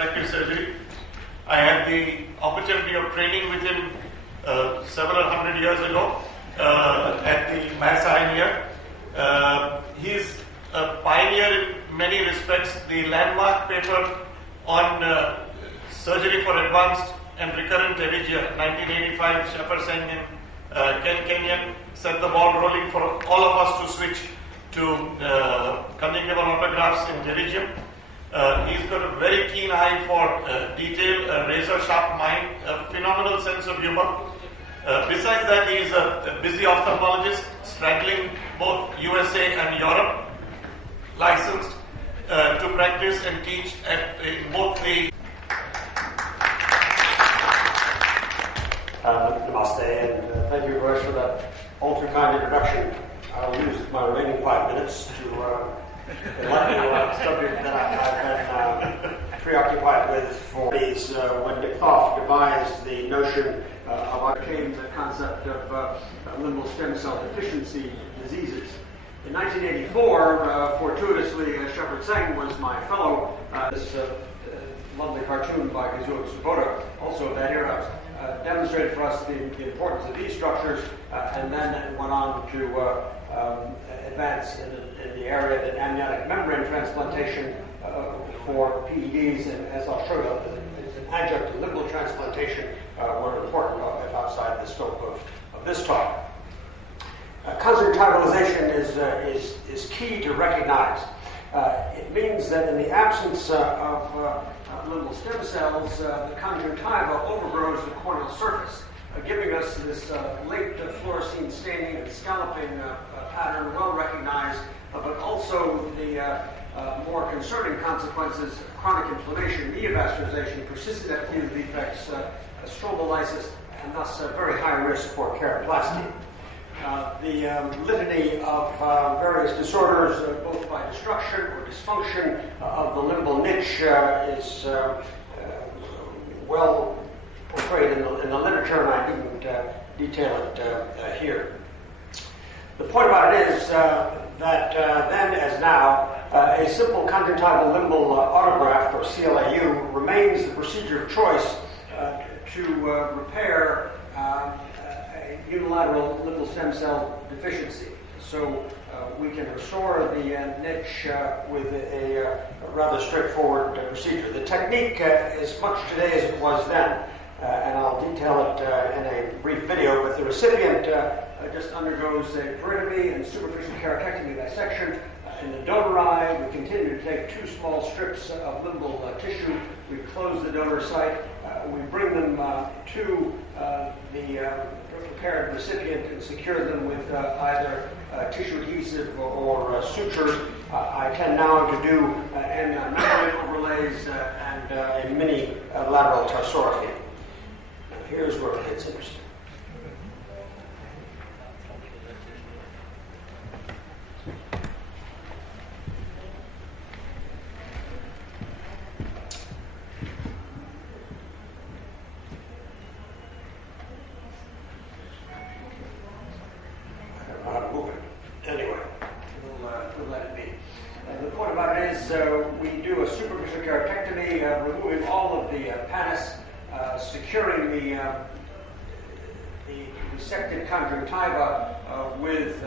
refractive surgery. I had the opportunity of training with him several hundred years ago at the Mass Eye here. He's a pioneer in many respects. The landmark paper on surgery for advanced and recurrent pterygia, 1985, Shepard Singh and Ken Kenyon set the ball rolling for all of us to switch to conjunctival autographs in pterygium. He's got a very keen eye for detail, a razor-sharp mind, a phenomenal sense of humor. Besides that, he's a busy ophthalmologist, straddling both USA and Europe, licensed to practice and teach in both the... Namaste, and thank you very much for that ultra-kind introduction. I'll use my remaining 5 minutes to enlighten you on a subject that I've been preoccupied with for days. When Nick Thoff devised the notion of the concept of limbal stem cell deficiency diseases. In 1984, fortuitously, Shepard Singh was my fellow. This lovely cartoon by Kazuo Tsuboda, also of that era, demonstrated for us the importance of these structures, and then went on to advance in the area of amniotic membrane transplantation for PEDs, and as I'll show you, as an adjunct to limbal transplantation, were important if outside the scope of this talk. Conjunctivalization is key to recognize. It means that in the absence of limbal stem cells, the conjunctiva overgrows the corneal surface, giving us this late fluorescein staining and scalloping pattern, well recognized, but also the more concerning consequences of chronic inflammation, neovascularization, persistent epithelial defects, stromolysis, and thus very high risk for keratoplasty. The litany of various disorders, both by destruction or dysfunction of the limbal niche, is well portrayed in the literature, and I didn't detail it here. The point about it is that then, as now, a simple conjunctival limbal autograft, or CLAU, remains the procedure of choice to repair unilateral limbal stem cell deficiency. So we can restore the niche with a rather straightforward procedure. The technique is much today as it was then, and I'll detail it in a brief video, but the recipient just undergoes a peritome and superficial keratectomy dissection. In the donor eye, we continue to take 2 small strips of limbal tissue. We close the donor site. We bring them to the prepared recipient and secure them with either tissue adhesive or sutures. I tend now to do amnion membrane overlays and a mini lateral tarsorrhaphy. Now here's where it gets interesting. We do a superficial keratectomy, removing all of the pannus, securing the resected conjunctiva with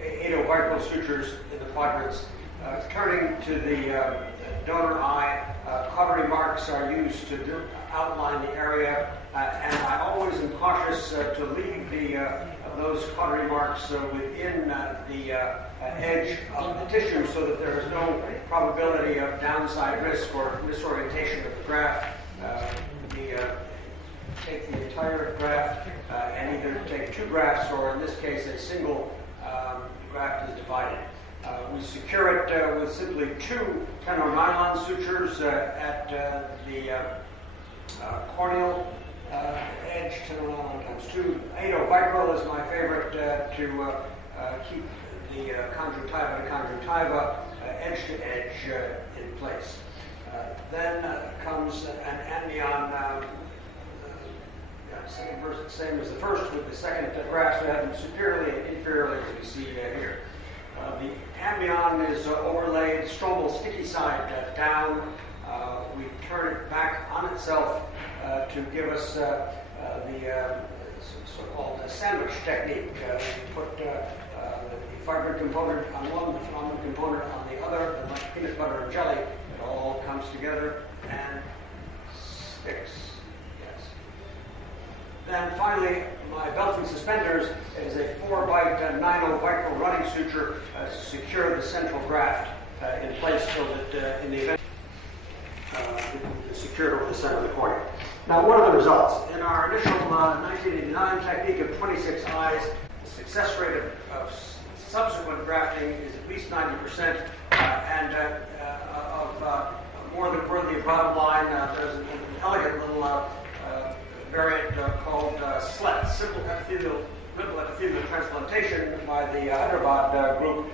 aidovitral sutures in the quadrants. Turning to the donor eye, cautery marks are used to outline the area, and I always am cautious to leave those cautery marks within the edge of the tissue so that there is no probability of downside risk or misorientation of the graft. We take the entire graft and either take 2 grafts, or in this case a single graft is divided. We secure it with simply 2 tenonylon sutures at the corneal edge, tenonylon times 2. Aidovitral is my favorite to keep the conjunctiva to conjunctiva, edge to edge in place. Then comes an amnion, second verse, the same as the first, with the second graft we have them superiorly and inferiorly, as we see here. The amnion is overlaid stromal sticky side down. We turn it back on itself to give us the so-called sandwich technique. We put the fiber component on one, the filament component on the other, and like peanut butter and jelly, it all comes together and sticks. Yes. Then finally, my belt and suspenders is a 4-byte nano-vicryl running suture to secure the central graft in place so that in the event it's secured over the center of the cornea. Now, what are the results? In our initial 1989 technique of 26 eyes, the success rate of subsequent grafting is at least 90%, and of more than worthy of bottom line, there's an elegant little variant called SLET, Simple Epithelial Transplantation, by the Hyderabad group,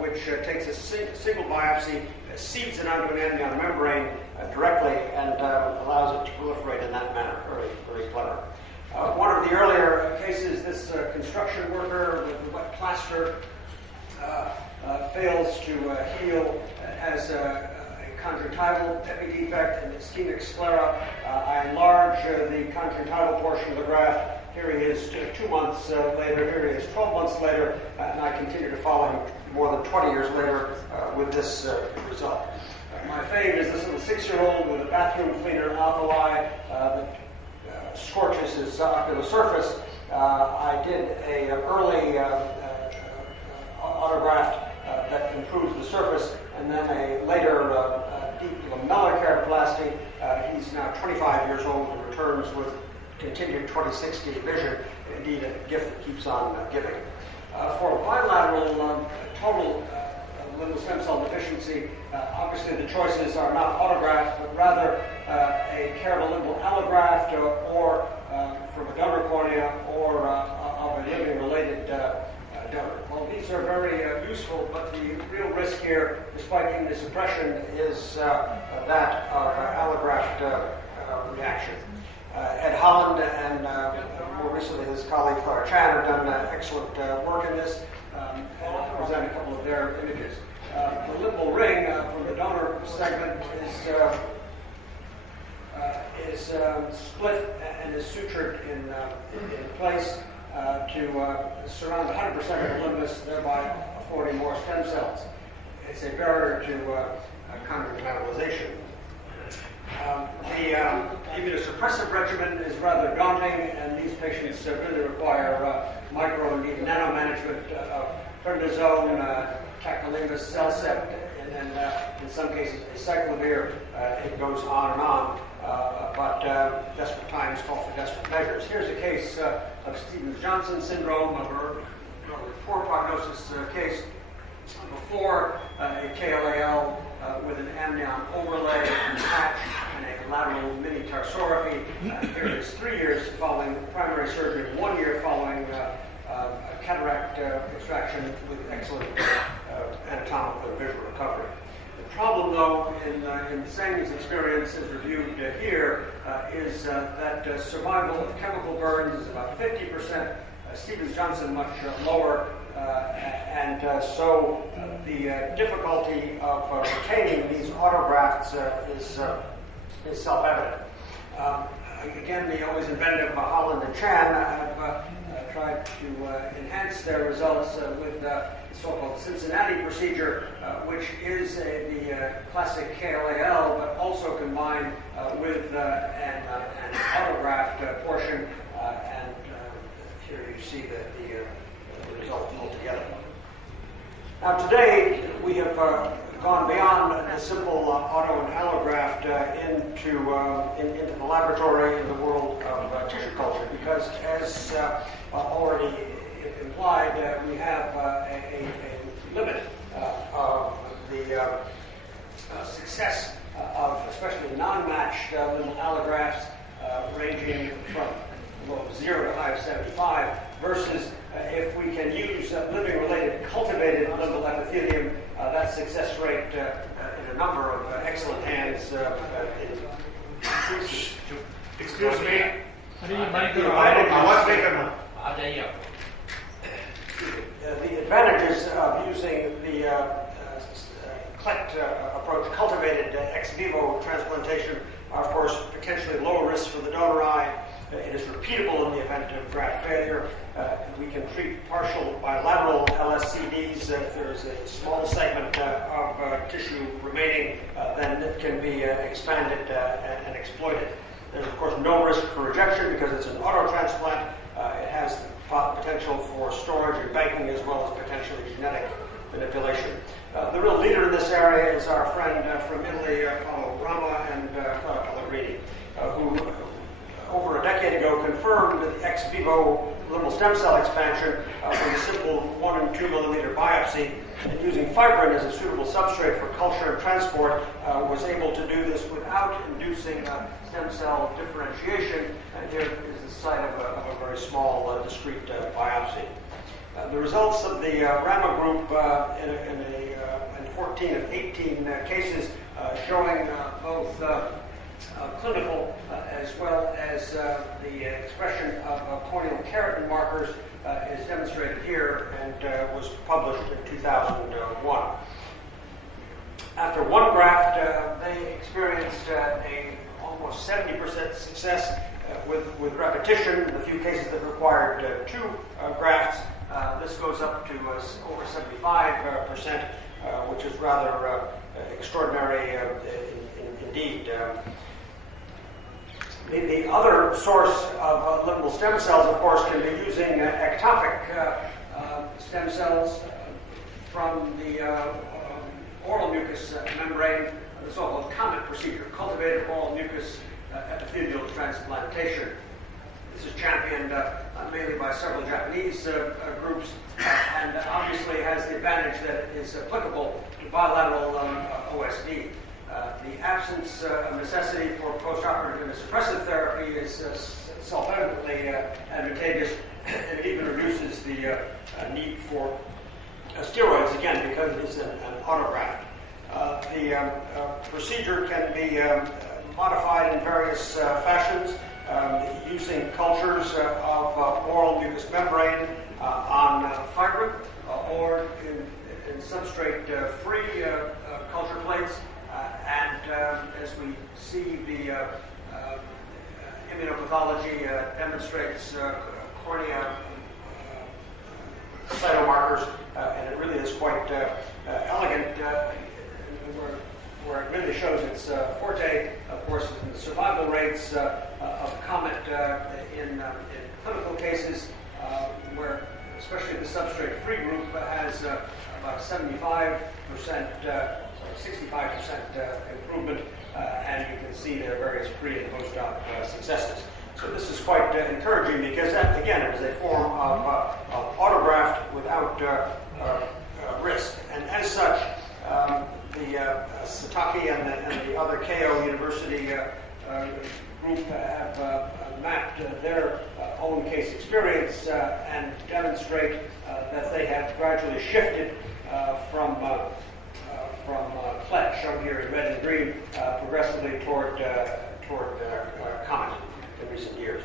which takes a single biopsy, seeds it onto an amnion membrane directly, and allows it to proliferate in that manner. Very, very clever. One of the earlier cases, this construction worker with the wet plaster fails to heal, has a conjunctival epidefect and ischemic sclera. I enlarge the conjunctival portion of the graft. Here he is 2 months later, here he is 12 months later, and I continue to follow him more than 20 years later with this result. My fave is this little 6-year-old with a bathroom cleaner alkali that scorches his ocular surface. I did an early autograft that improves the surface, and then a later deep lamellar keratoplasty. He's now 25 years old and returns with continued 20/60 vision, indeed a gift that keeps on giving. For bilateral total limbal stem cell deficiency, obviously the choices are not autograft, but rather a keratolimmal allograft or from a donor cornea or of a living-related donor. Well, these are very useful, but the real risk here, despite immunosuppression, is that of allograft reaction. Ed Holland and more recently his colleague Clara Chan have done excellent work in this, and I'll present a couple of their images. The limbal ring from the donor segment is split and is sutured in place to surround 100% of the limbus, thereby affording more stem cells. It's a barrier to conjunctivalization. The immunosuppressive regimen is rather daunting, and these patients really require micro and even nano management of prednisone, tacrolimus, Cellcept, and then in some cases acyclovir. It goes on and on, but desperate times call for desperate measures. Here's a case of Stevens-Johnson syndrome, of a rather poor prognosis case before a KLAL with an amnion overlay and patch and a lateral mini tarsorrhaphy. Here it is 3 years following primary surgery, 1 year following a cataract extraction with excellent anatomical and visual recovery. The problem, though, in Sang's experience, as reviewed here, is that survival of chemical burns is about 50%. Stevens-Johnson much lower, and so the difficulty of retaining these autografts is self-evident. Again, the always inventive Holland and Chan have tried to enhance their results with the so-called Cincinnati procedure, which is the classic KLAL, but also combined with an autograft portion, and here you see the result altogether. Now today we have gone beyond the simple auto and allograft into the laboratory in the world of tissue culture, because as already implied, we have a limit of the success of especially non-matched limbal allografts ranging from low 0 to high of 75 versus if we can use living-related cultivated limbal epithelium, that success rate in a number of excellent hands increases. Excuse me. The advantages of using the CLET approach, cultivated ex vivo transplantation, are of course potentially lower risk for the donor eye. It is repeatable in the event of graft failure. We can treat partial bilateral LSCDs if there's a small segment of tissue remaining, then it can be expanded and exploited. There's of course no risk for rejection because it's an autotransplant. It has the potential for storage and banking as well as potentially genetic manipulation. The real leader in this area is our friend from Italy, Paolo Rama and Pellegrini, who over a decade ago confirmed that the ex vivo limbal stem cell expansion from a simple 1 and 2 millimeter biopsy and using fibrin as a suitable substrate for culture and transport was able to do this without inducing stem cell differentiation. And here is the site of a very small discrete biopsy. The results of the Rama group in 14 and 18 cases showing both clinical as well as the expression of corneal keratin markers is demonstrated here and was published in 2001. After one graft, they experienced a almost 70% success with repetition. The few cases that required 2 grafts, this goes up to over 75%, which is rather extraordinary indeed. The other source of limbal stem cells, of course, can be using ectopic stem cells from the oral mucous membrane, the so-called COMET procedure, cultivated oral mucus epithelial transplantation. This is championed mainly by several Japanese groups and obviously has the advantage that it is applicable to bilateral OSD. The absence of necessity for postoperative immunosuppressive therapy is self-evidently advantageous, and it even reduces the need for steroids, again, because it is an autograft. The procedure can be modified in various fashions using cultures of oral mucous membrane on fibrin or in substrate-free culture plates. And as we see, the immunopathology demonstrates cornea cytomarkers, and it really is quite elegant. Where it really shows its forte, of course, is in the survival rates of COMET in clinical cases, where especially the substrate-free group has about 65% improvement, and you can see their various pre- and post-op successes. So this is quite encouraging because, again, it is a form of autograft without risk. And as such, the Sataki and the other Keio University group have mapped their own case experience and demonstrate that they have gradually shifted from CLET, shown here in red and green, progressively toward COMET in recent years.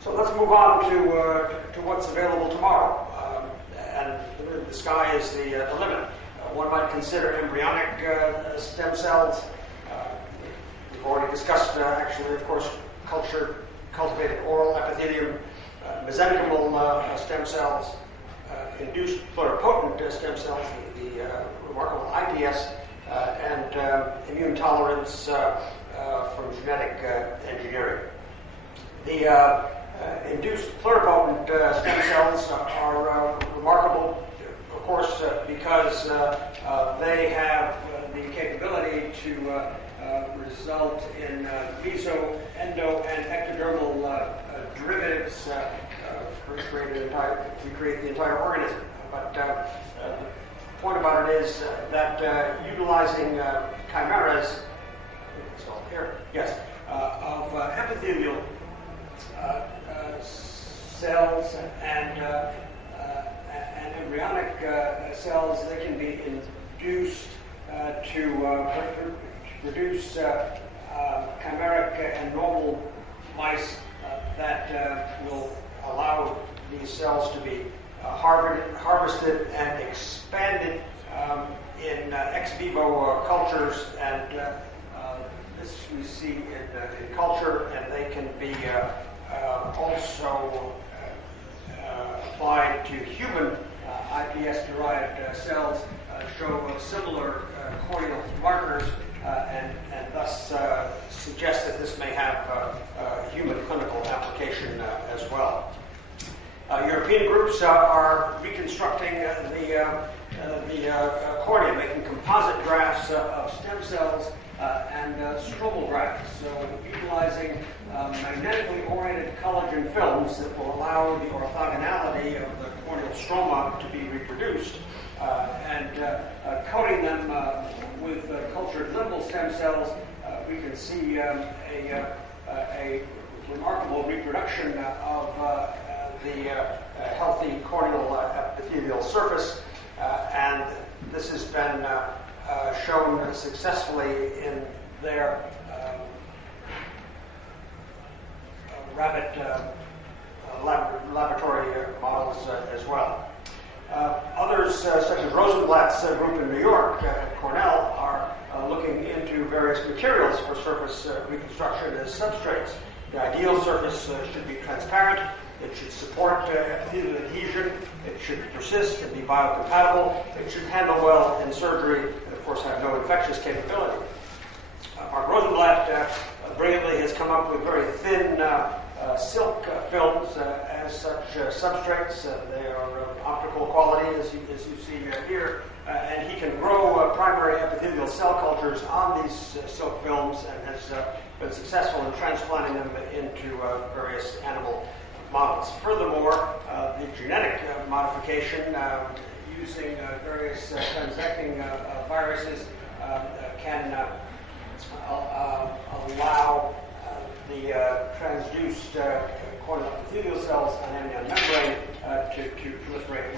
So let's move on to what's available tomorrow. And the sky is the limit. One might consider embryonic stem cells. We've already discussed, actually, of course, cultivated oral epithelium, mesenchymal stem cells, induced pluripotent stem cells, the remarkable IPS, and immune tolerance from genetic engineering. The induced pluripotent stem cells are remarkable, of course, because they have the capability to result in meso, endo, and ectodermal derivatives to create the entire organism. But the point about it is that utilizing chimeras, here, yes, of epithelial cells and embryonic cells, they can be induced to produce chimeric and normal mice that will allow these cells to be harvested and expanded in ex vivo cultures, and this we see in culture, and they can be also applied to human iPS-derived cells, show similar corneal markers, and thus suggest that this may have human clinical application as well. European groups are reconstructing the cornea, making composite grafts of stem cells and stromal grafts, so utilizing magnetically oriented collagen films that will allow the orthogonality of the corneal stroma to be reproduced, and coating them with cultured limbal stem cells. We can see a remarkable reproduction of the healthy corneal epithelial surface, and this has been shown successfully in their rabbit laboratory models as well. Others, such as Rosenblatt's group in New York at Cornell, are looking into various materials for surface reconstruction as substrates. The ideal surface should be transparent. It should support epithelial adhesion. It should persist and be biocompatible. It should handle well in surgery, and of course have no infectious capability. Mark Rosenblatt brilliantly has come up with very thin silk films as such substrates. They are optical quality, as you see here, and he can grow primary epithelial cell cultures on these silk films, and has been successful in transplanting them into various animal models. Furthermore, the genetic modification using various transecting viruses can allow the transduced corneal epithelial cells on amnion membrane to proliferate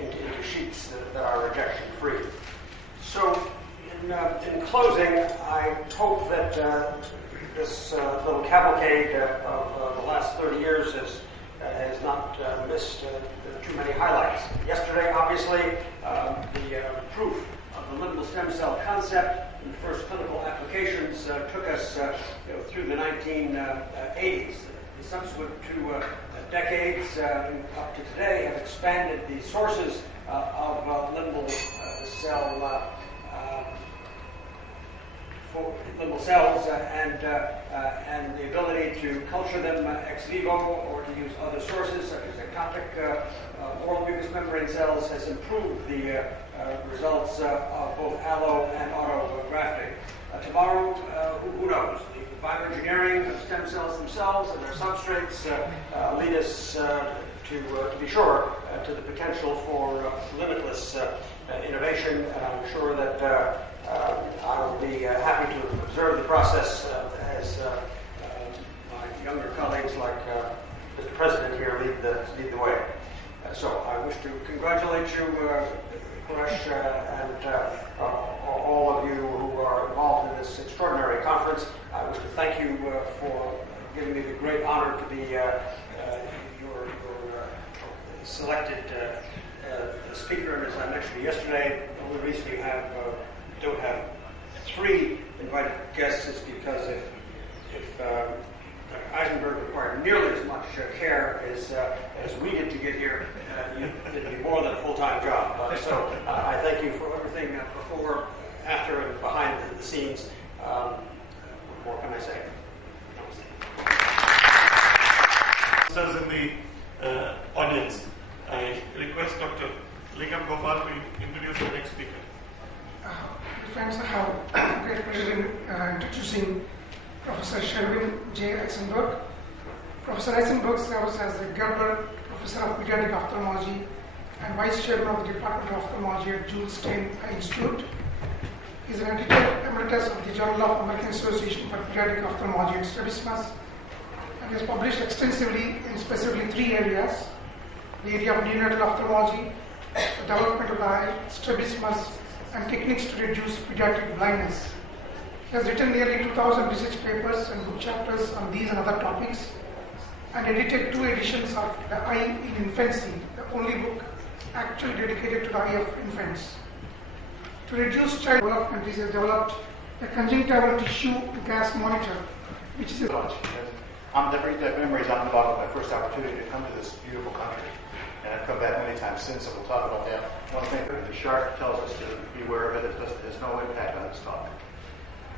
into sheets that are rejection-free. So, in closing, I hope that this little cavalcade of the last 30 years has not missed too many highlights. Yesterday, obviously, the proof of the limbal stem cell concept in the first clinical applications took us through the 1980s. The subsequent 2 decades up to today have expanded the sources of limbal cells and the ability to culture them ex vivo or to use other sources such as ectopic oral mucous membrane cells has improved the results of both allo and auto grafting. Tomorrow, who knows? The bioengineering of stem cells themselves and their substrates lead us to be sure to the potential for limitless innovation, and I'm sure that I will be happy to observe the process as my younger colleagues like Mr. President here lead the way. So I wish to congratulate you, Quresh, and all of you who are involved in this extraordinary conference. I wish to thank you for giving me the great honor to be your selected speaker. And as I mentioned yesterday, the only reason we don't have 3 invited guests is because if Eisenberg required nearly as much care as we did to get here, it'd be more than a full-time job. So I thank you for everything before, after, and behind the scenes. What more can I say? In the audience, I request Dr. Lingam Gopal to introduce the next speaker. Friends, I have great pleasure in introducing Professor Sherwin J. Eisenberg. Professor Eisenberg serves as the Gerber Professor of Pediatric Ophthalmology and Vice Chairman of the Department of Ophthalmology at Jules Stein Eye Institute. He is an editor emeritus of the Journal of American Association for Pediatric Ophthalmology and Strabismus, and has published extensively in specifically 3 areas: the area of neonatal ophthalmology, the development of the eye, strabismus, and techniques to reduce pediatric blindness. He has written nearly 2,000 research papers and book chapters on these and other topics, and edited 2 editions of The Eye in Infancy, the only book actually dedicated to the eye of infants. To reduce child development, this has developed a conjunctival tissue gas monitor, which is a The memories I'm about my first opportunity to come to this beautiful country. And I've come back many times since, and we'll talk about that. One thing that the shark tells us to beware of it, it has no impact on this talk.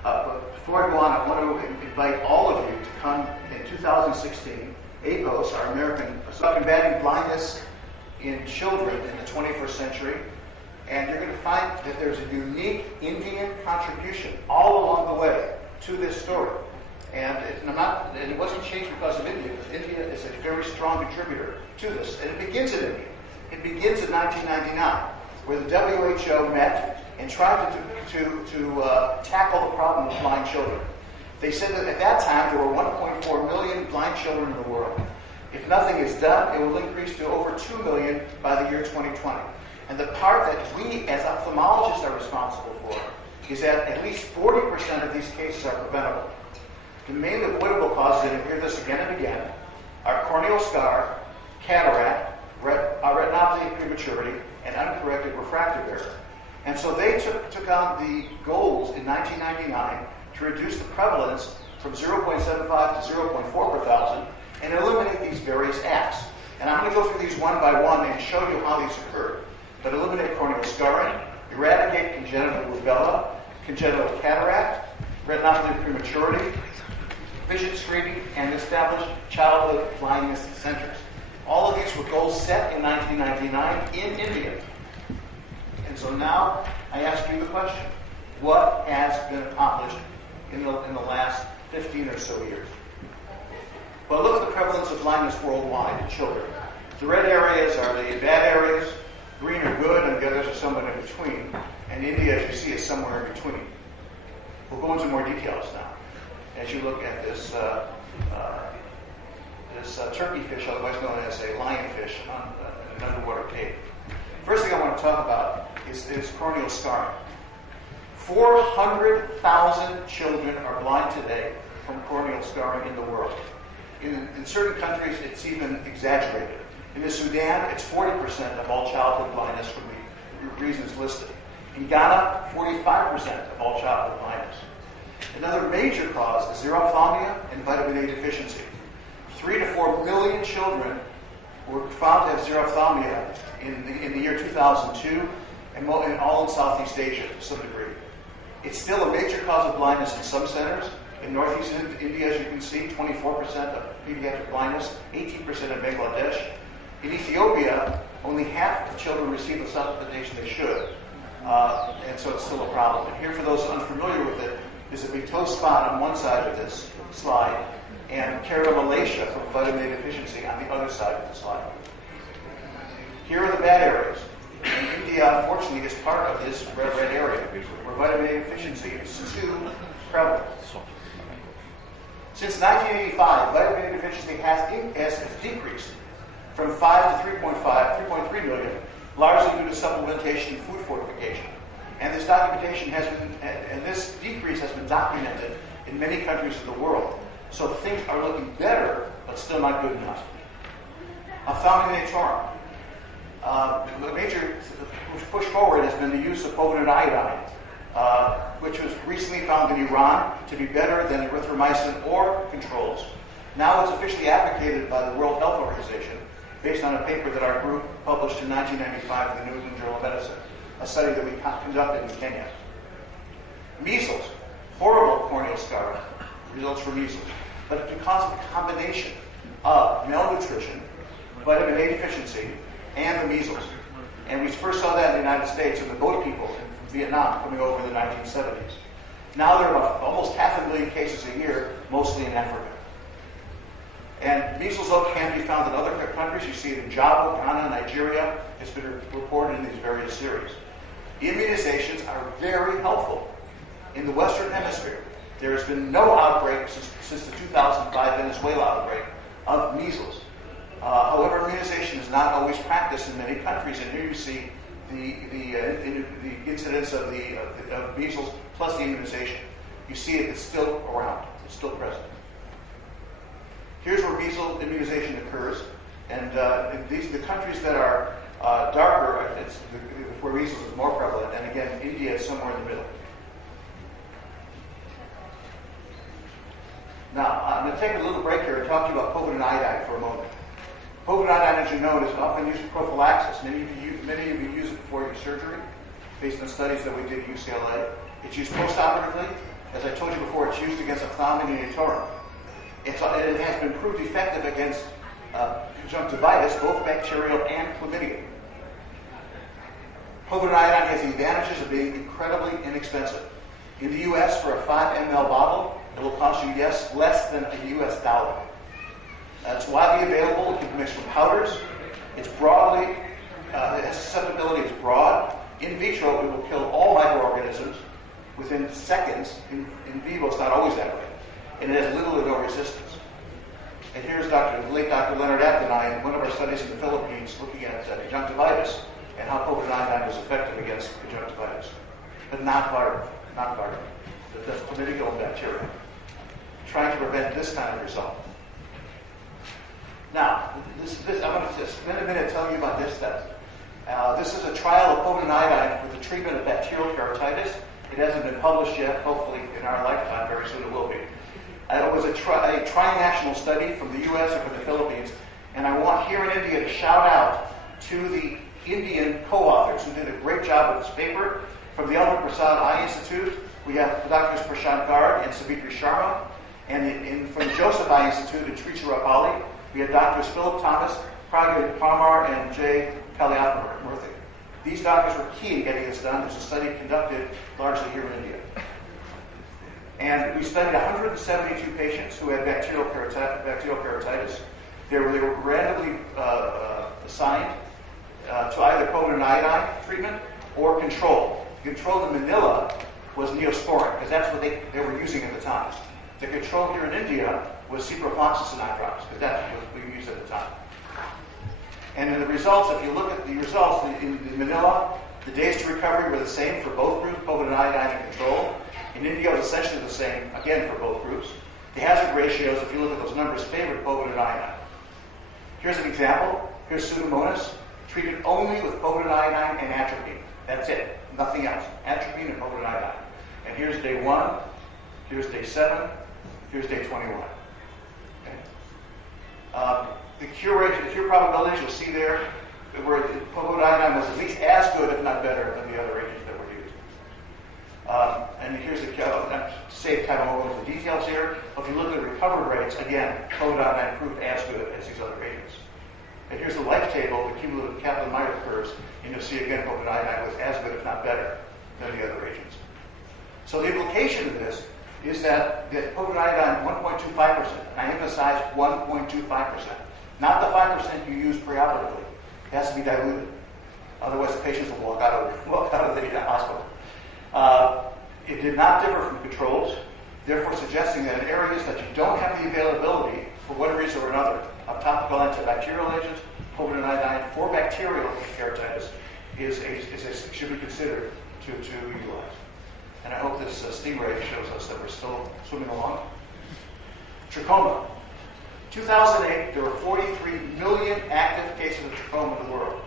But before I go on, I want to invite all of you to come in 2016. AIOC, our American, combating blindness in children in the 21st century. And you're going to find that there's a unique Indian contribution all along the way to this story. And it wasn't changed because of India, because India is a very strong contributor to this. And it begins in India. It begins in 1999, where the WHO met and tried to tackle the problem of blind children. They said that at that time there were 1.4 million blind children in the world. If nothing is done, it will increase to over 2 million by the year 2020. And the part that we as ophthalmologists are responsible for is that at least 40% of these cases are preventable. The main avoidable causes, and you hear this again and again, are corneal scar, cataract, retinopathy prematurity, and uncorrected refractive error. And so they took on the goals in 1999 to reduce the prevalence from 0.75 to 0.4 per thousand and eliminate these various acts. And I'm going to go through these one by one and show you how these occurred. But eliminate corneal scarring, eradicate congenital rubella, congenital cataract, retinopathy prematurity, vision screening, and establish childhood blindness centers. All of these were goals set in 1999 in India. And so now I ask you the question, what has been accomplished in the last 15 or so years? Well, look at the prevalence of blindness worldwide in children. The red areas are the bad areas, green are good, and the others are somewhat in between. And India, as you see, is somewhere in between. We'll go into more details now as you look at this turkey fish, otherwise known as a lionfish, in an underwater cave. First thing I want to talk about is corneal scarring. 400,000 children are blind today from corneal scarring in the world. In certain countries, it's even exaggerated. In the Sudan, it's 40% of all childhood blindness from the reasons listed. In Ghana, 45% of all childhood blindness. Another major cause is xerophthalmia and vitamin A deficiency. 3 to 4 million children were found to have xerophthalmia in the year 2002, and all in Southeast Asia to some degree. It's still a major cause of blindness in some centers. In northeast India, as you can see, 24% of pediatric blindness, 18% in Bangladesh. In Ethiopia, only half of the children receive the supplementation they should, and so it's still a problem. And here, for those unfamiliar with it, is a big toe spot on one side of this slide, and keratomalacia from vitamin A deficiency on the other side of the slide. Here are the bad areas. And India, unfortunately, is part of this red area, where vitamin A deficiency is too prevalent. Since 1985, vitamin A deficiency has decreased from 5 to 3.3 million, largely due to supplementation and food fortification. And this this decrease has been documented in many countries of the world. So things are looking better, but still not good enough. Ophthalmia. The major push forward has been the use of povidone iodine, which was recently found in Iran to be better than erythromycin or controls. Now it's officially advocated by the World Health Organization based on a paper that our group published in 1995 in the New England Journal of Medicine, a study that we conducted in Kenya. Measles, horrible corneal scarring, results from measles, but because of the combination of malnutrition, vitamin A deficiency, and the measles. And we first saw that in the United States in the boat people from Vietnam coming over in the 1970s. Now there are almost 500,000 cases a year, mostly in Africa. And measles can be found in other countries. You see it in Java, Ghana, Nigeria. It's been reported in these various series. Immunizations are very helpful. In the Western Hemisphere, there has been no outbreak since the 2005 Venezuela outbreak of measles. However, immunization is not always practiced in many countries, and here you see the incidence of measles plus the immunization. You see it's still around. It's still present. Here's where measles immunization occurs, and these are the countries that are Darker, it's where measles is more prevalent, and again, India is somewhere in the middle. Now, I'm going to take a little break here and talk to you about povidone iodine for a moment. Povidone iodine, as you know, is often used for prophylaxis. Many of you use it before your surgery, based on studies that we did at UCLA. It's used postoperatively. As I told you before, it's used against ophthalmia and torum. It has been proved effective against conjunctivitis, both bacterial and chlamydia. Povidone iodine has the advantages of being incredibly inexpensive. In the U.S., for a 5 ml bottle, it will cost you less than $1 US. It's widely available. It can be mixed with powders. It's broadly, its susceptibility is broad. In vitro, it will kill all microorganisms within seconds. In vivo, it's not always that way. And it has little or no resistance. And here's late Dr. Leonard Aptenai in one of our studies in the Philippines looking at conjunctivitis and how povidone iodine was effective against conjunctivitis. But not viral. That's chlamydial and bacterial. Trying to prevent this kind of result. Now, I'm going to just spend a minute telling you about this study. This is a trial of povidone iodine for the treatment of bacterial keratitis. It hasn't been published yet. Hopefully, in our lifetime, very soon it will be. It was a trinational study from the U.S. and from the Philippines. And I want here in India to shout out to the Indian co-authors who did a great job with this paper. From the Alvin Prasad Eye Institute, we have Drs. Prashant Garg and Savitri Sharma. And from the Joseph Eye Institute in Tiruchirappalli, we have Drs. Philip Thomas, Pragya Parmar, and J. Kaliapamurthy. These doctors were key in getting this done. It was a study conducted largely here in India. And we studied 172 patients who had bacterial keratitis. They were randomly assigned to either povidone iodine treatment or control. The control in Manila was Neosporin, because that's what they were using at the time. The control here in India was ciprofloxacin eye drops, because that's what we used at the time. And in the results, if you look at the results in Manila, the days to recovery were the same for both groups, povidone iodine and control. In India, it was essentially the same, again, for both groups. The hazard ratios, if you look at those numbers, favored povidone iodine. Here's an example. Here's Pseudomonas, treated only with povidone iodine and atropine. That's it. Nothing else. Atropine and povidone iodine. And here's day 1. Here's day 7. Here's day 21. Okay. The cure rate, the cure probabilities, you'll see there, where povidone iodine was at least as good, if not better, than the other agents that were used. And here's the save time, I won't go into the details here. But if you look at the recovery rates, again, povidone iodine proved as good as these other agents. And here's the life table, the cumulative Kaplan-Meier curves, and you'll see again povidone iodine was as good, if not better, than the other agents. So the implication of this is that povidone iodine 1.25%, and I emphasize 1.25%, not the 5% you use preoperatively. It has to be diluted. Otherwise, the patients will walk out of the hospital. It did not differ from controls, therefore suggesting that in areas that you don't have the availability, for one reason or another, of topical antibacterial agents, povidone iodine for bacterial keratitis should be considered to utilize. And I hope this steam rate shows us that we're still swimming along. Trachoma. 2008, there were 43 million active cases of trachoma in the world.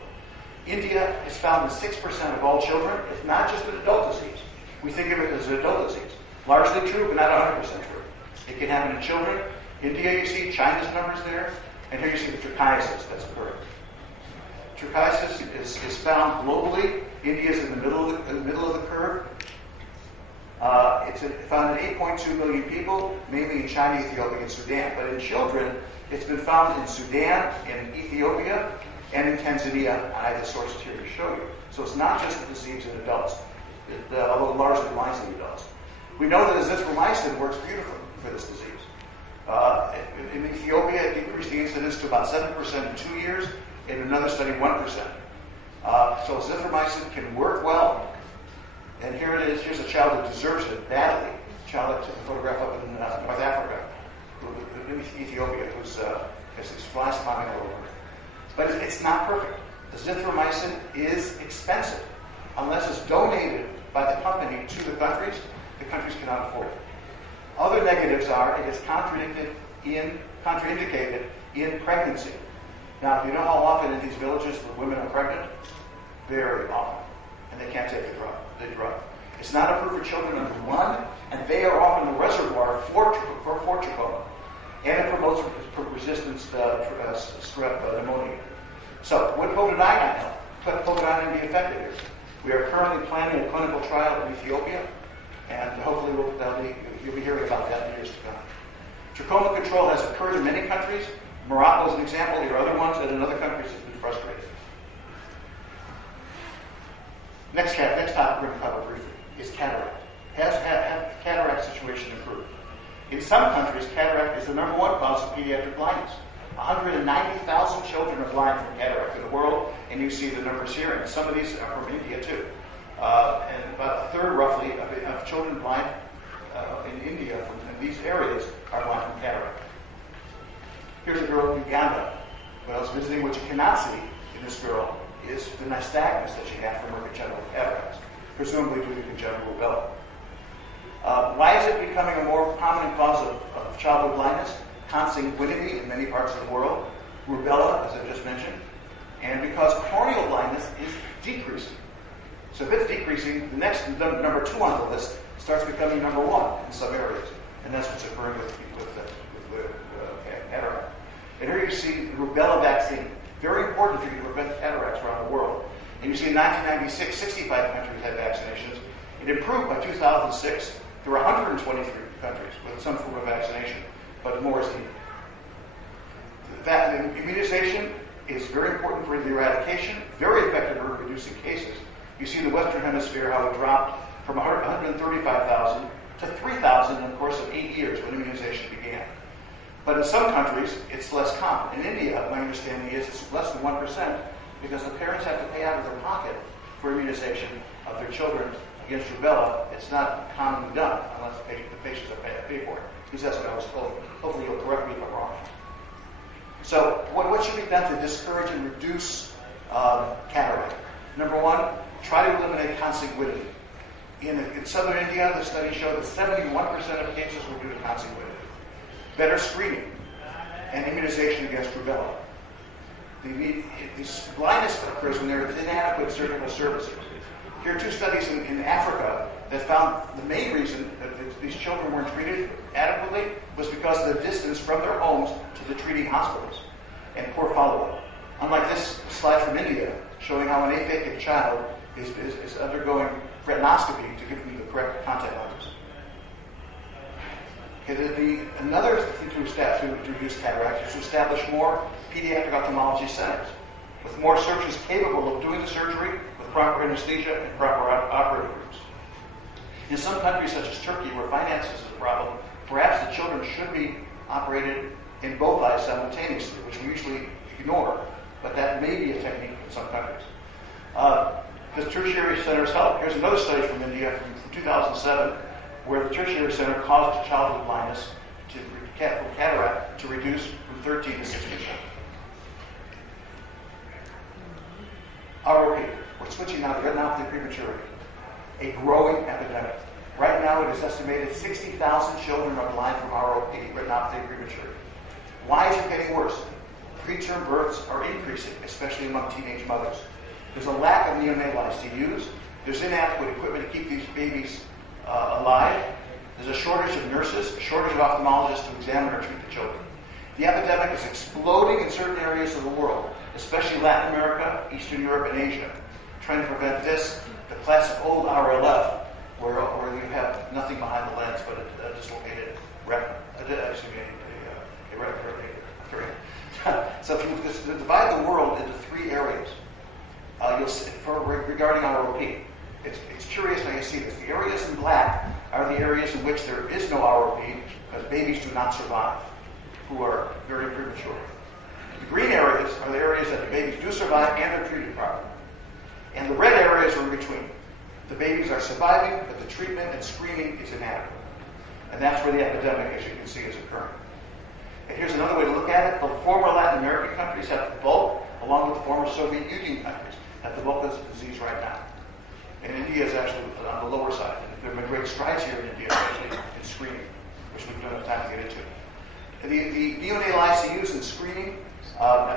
India is found in 6% of all children. It's not just an adult disease. We think of it as an adult disease. Largely true, but not 100% true. It can happen in children. India, you see China's numbers there. And here you see the trichiasis that's occurring. Trichiasis is found globally. India is in the middle of the curve. It's found in 8.2 million people, mainly in China, Ethiopia, and Sudan. But in children, it's been found in Sudan, in Ethiopia, and in Tanzania. I have the sources here to show you. So it's not just a disease in adults, although it largely binds in adults. We know that azithromycin works beautifully for this disease. In Ethiopia, it increased the incidence to about 7% in 2 years. In another study, 1%. So azithromycin can work well. And here it is. Here's a child that deserves it badly. A child that took a photograph up in North Africa, in Ethiopia, who's has these flies climbing all over. But it's not perfect. Azithromycin is expensive. Unless it's donated by the company to the countries cannot afford it. Other negatives are it is contraindicated in pregnancy. Now, do you know how often in these villages the women are pregnant? Very often. And they can't take the drug. It's not approved for children under 1, and they are often the reservoir for trachoma. And it promotes resistance to strep pneumonia. So, would povidone help? Could povidone be effective here? We are currently planning a clinical trial in Ethiopia, and hopefully you'll be hearing about that in years to come. Trachoma control has occurred in many countries. Morocco is an example. There are other ones, and in other countries it's been frustrating. Next topic we're going to cover briefly is cataract. Has cataract situation improved? In some countries, cataract is the number 1 cause of pediatric blindness. 190,000 children are blind from cataract in the world, and you see the numbers here, and some of these are from India too. And about a third, roughly, of children blind in India from these areas are blind from cataract. Here's a girl in Uganda. When I was visiting, what you cannot see in this girl is the nystagmus that she had from her congenital cataracts, presumably due to congenital rubella. Why is it becoming a more prominent cause of childhood blindness? Consanguinity in many parts of the world, rubella, as I just mentioned, and because corneal blindness is decreasing. So if it's decreasing, the next number 2 on the list starts becoming number 1 in some areas, and that's what's occurring with cataract. And here you see the rubella vaccine, very important for you to prevent cataracts around the world. And you see in 1996, 65 countries had vaccinations. It improved by 2006. There were 123 countries with some form of vaccination, but more is needed. Immunization is very important for the eradication, very effective for reducing cases. You see in the Western Hemisphere how it dropped from 135,000 to 3,000 in the course of 8 years when immunization began. But in some countries, it's less common. In India, my understanding is it's less than 1% because the parents have to pay out of their pocket for immunization of their children against rubella. It's not commonly done unless the patients are paid for it. At least that's what I was told. Hopefully you'll correct me if I'm wrong. So what should be done to discourage and reduce cataract? Number 1, try to eliminate consanguinity. In southern India, the study showed that 71% of cases were due to consanguinity. Better screening and immunization against rubella. This blindness occurs when there is inadequate surgical services. Here are 2 studies in Africa that found the main reason that these children weren't treated adequately was because of the distance from their homes to the treating hospitals and poor follow-up. Unlike this slide from India showing how an aphakic child is undergoing retinoscopy to give them the correct contact lenses. Okay, another thing to reduce cataract is to establish more pediatric ophthalmology centers with more surgeons capable of doing the surgery with proper anesthesia and proper operating rooms. In some countries such as Turkey, where finances is a problem, perhaps the children should be operated in both eyes simultaneously, which we usually ignore, but that may be a technique in some countries. Does tertiary centers help? Here's another study from India from 2007, where the tertiary center caused childhood blindness to cataract to reduce from 13 to 6%. ROP, we're switching now to retinopathy prematurity, a growing epidemic. Right now it is estimated 60,000 children are blind from ROP, retinopathy prematurity. Why is it getting worse? Preterm births are increasing, especially among teenage mothers. There's a lack of neonatal ICUs. There's inadequate equipment to keep these babies alive. There's a shortage of nurses, a shortage of ophthalmologists to examine or treat the children. The epidemic is exploding in certain areas of the world, especially Latin America, Eastern Europe, and Asia. Trying to prevent this, the classic old RLF, where you have nothing behind the lens but a dislocated retina. So if you divide the world into 3 areas, you'll see, regarding ROP, it's curious how you see this. The areas in black are the areas in which there is no ROP because babies do not survive, who are very premature. The green areas are the areas that the babies do survive and are treated properly. And the red areas are in between. The babies are surviving, but the treatment and screening is inadequate. And that's where the epidemic, as you can see, is occurring. And here's another way to look at it. The former Latin American countries have the bulk, along with the former Soviet Union countries, have the bulk of this disease right now. And India is actually on the lower side. There have been great strides here in India, especially in screening, which we don't have time to get into. The neonatal ICUs and screening are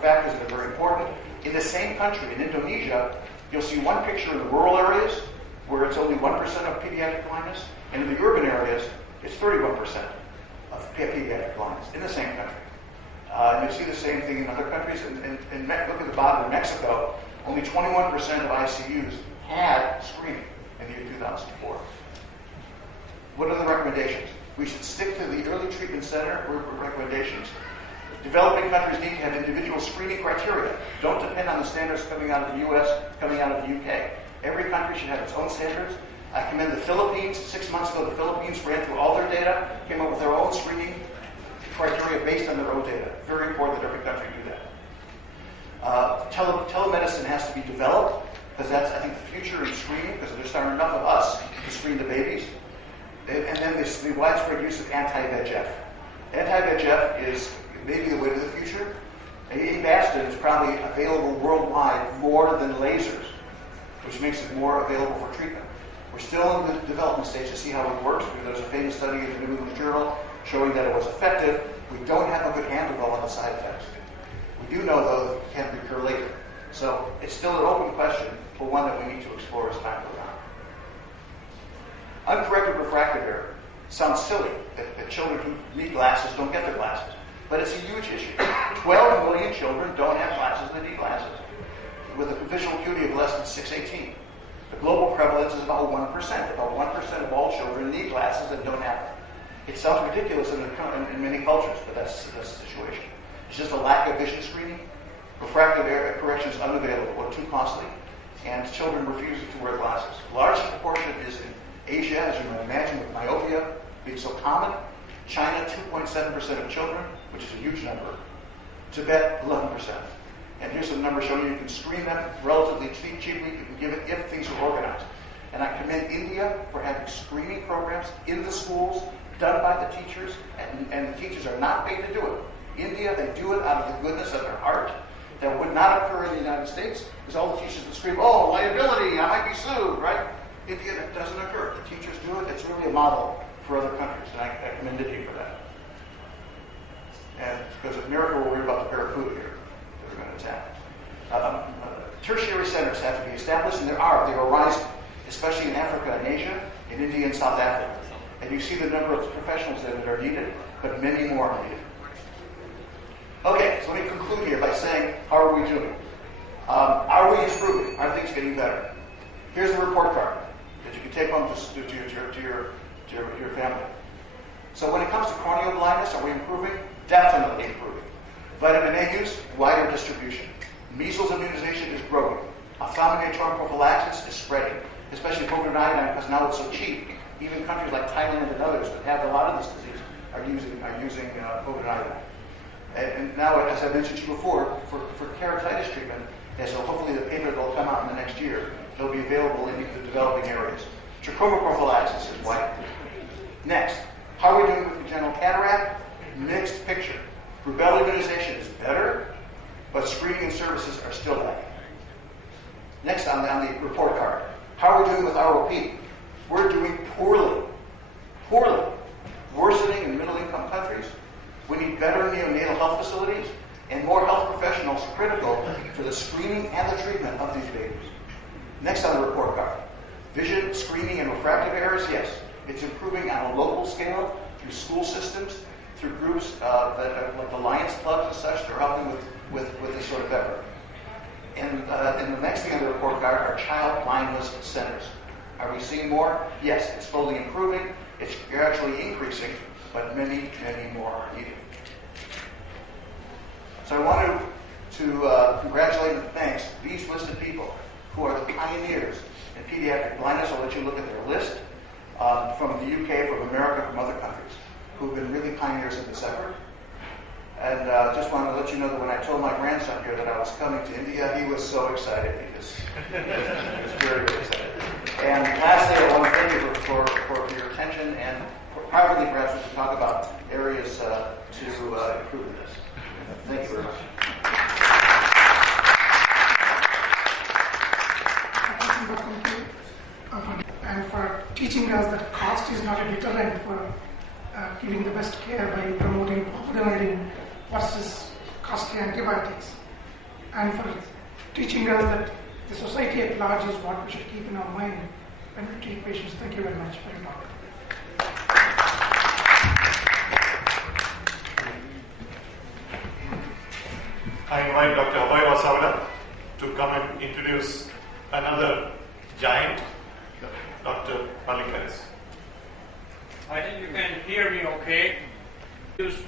factors that are very important. In the same country, in Indonesia, you'll see one picture in the rural areas where it's only 1% of pediatric blindness, and in the urban areas, it's 31% of pediatric blindness in the same country. And you see the same thing in other countries. Look at the bottom of Mexico, only 21% of ICUs had screening in the year 2004. What are the recommendations? We should stick to the early treatment center recommendations. Developing countries need to have individual screening criteria. Don't depend on the standards coming out of the US, coming out of the UK. Every country should have its own standards. I commend the Philippines. 6 months ago, the Philippines ran through all their data, came up with their own screening criteria based on their own data. Very important that every country do that. Telemedicine has to be developed, because that's, I think, the future in screening, because there's not enough of us to screen the babies. And then the widespread use of anti-VEGF. Anti-VEGF is maybe the way to the future. Avastin is probably available worldwide more than lasers, which makes it more available for treatment. We're still in the development stage to see how it works. There's a famous study in the New England Journal showing that it was effective. We don't have a good handle on the side effects. We do know, though, that it can recur later. So it's still an open question, but one that we need to explore as time goes on. Uncorrected refractive error sounds silly that children who need glasses don't get their glasses, but it's a huge issue. 12 million children don't have glasses and they need glasses, with a visual acuity of less than 618. The global prevalence is about 1%. About 1% of all children need glasses and don't have them. It sounds ridiculous in many cultures, but that's the situation. It's just a lack of vision screening. Refractive error correction is unavailable or too costly, and children refuse to wear glasses. A large proportion is in Asia, as you might imagine, with myopia being so common. China, 2.7% of children, which is a huge number. Tibet, 11%. And here's some numbers showing you can screen them relatively cheaply. You can give it if things are organized. And I commend India for having screening programs in the schools done by the teachers, and the teachers are not paid to do it. India, they do it out of the goodness of their heart. That would not occur in the United States, because all the teachers would scream, "Oh, liability, I might be sued," right? India, that doesn't occur. The teachers do it. It's really a model for other countries, and I commend India for that. And because of miracle, we're worried about the barracuda here that we're going to attack. Tertiary centers have to be established, and there are. They are rising, especially in Africa and Asia, in India and South Africa. And you see the number of professionals there that are needed, but many more are needed. Okay, so let me conclude here by saying, how are we doing? Are we improving? Are things getting better? Here's the report card that you can take home to your family. So when it comes to corneal blindness, are we improving? Definitely improving. Vitamin A use, wider distribution. Measles immunization is growing. Ophthalmic prophylaxis is spreading, especially povidone iodine, because now it's so cheap. Even countries like Thailand and others that have a lot of this disease are using povidone iodine. And now, as I mentioned to you before, for keratitis treatment, and so hopefully the paper will come out in the next year. They'll be available in the developing areas. Trachoma prophylaxis is white. Next, how are we doing with congenital cataract? Mixed picture. Rubella immunization is better, but screening and services are still lacking. Next on the report card, how are we doing with ROP? We're doing poorly. Poorly. Worsening in middle-income countries. We need better neonatal health facilities and more health professionals critical for the screening and the treatment of these babies. Next on the report card, vision screening and refractive errors, yes. It's improving on a local scale through school systems, through groups that are like the Lions clubs and such. They're helping with this sort of effort. And the next thing on the report card are child blindness centers. Are we seeing more? Yes, it's slowly improving. It's gradually increasing, but many, many more are needed. So I want to congratulate and thank these listed people who are the pioneers in pediatric blindness. I'll let you look at their list from the UK, from America, from other countries, who've been really pioneers in this effort. And just want to let you know that when I told my grandson here that I was coming to India, he was so excited because he was very, very excited. And lastly, I want to thank you for your attention, and privately perhaps we can talk about areas to improve in this. Thank you very much. And for teaching us that cost is not a deterrent for giving the best care by promoting povidone versus costly antibiotics, and for teaching us that the society at large is what we should keep in our mind when we treat patients. Thank you very much for your talk. I invite Dr. Abhay Vasavada to come and introduce another giant, Dr. Palikaris. I think you can hear me okay. This is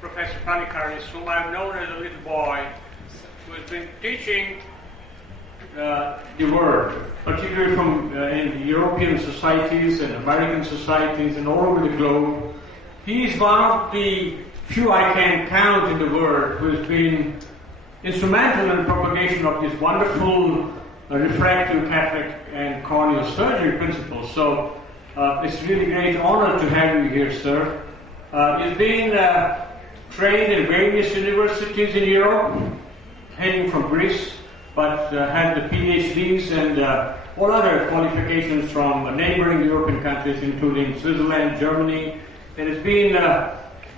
Professor Palikaris, whom I've known as a little boy, who has been teaching the world, particularly from in European societies and American societies and all over the globe. He is one of the few I can count in the world who has been instrumental in the propagation of this wonderful refractive cataract and corneal surgery principles. So it's really great honor to have you here, sir. He's been trained in various universities in Europe, heading from Greece, but had the PhDs and all other qualifications from neighboring European countries, including Switzerland, Germany, and has been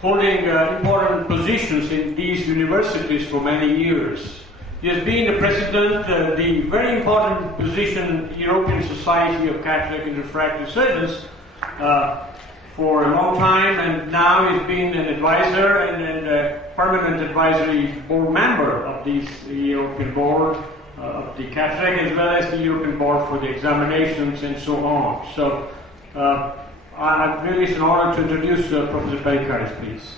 holding important positions in these universities for many years. He has been the president, the very important position, European Society of Cataract and Refractive Surgeons, for a long time, and now he's been an advisor and a permanent advisory board member of the European Board of the Cataract, as well as the European Board for the examinations and so on. So really it's an honor to introduce Professor Palikaris, please.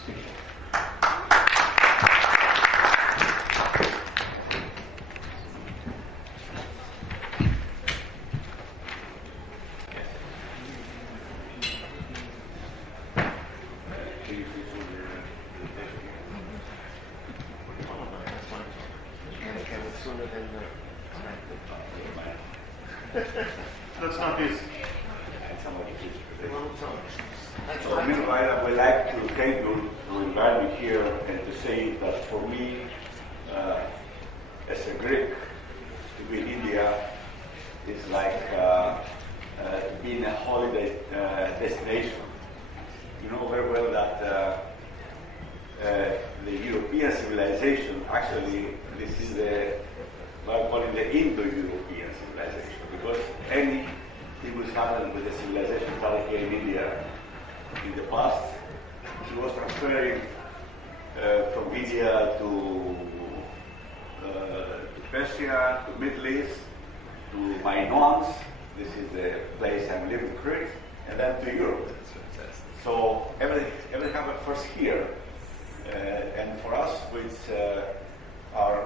That's not easy. So, meanwhile, I would like to thank you to invite me here and to say that for me, as a Greek, to be in India is like being a holiday destination. You know very well that the European civilization, actually, this is what I call it the Indo-European civilization, because anything was happening with the civilization started here in India in the past. It was transferring from India to Persia, to Middle East, to Minoans. This is the place I'm living, Crete, and then to Europe. So everything happened first here, and for us, which are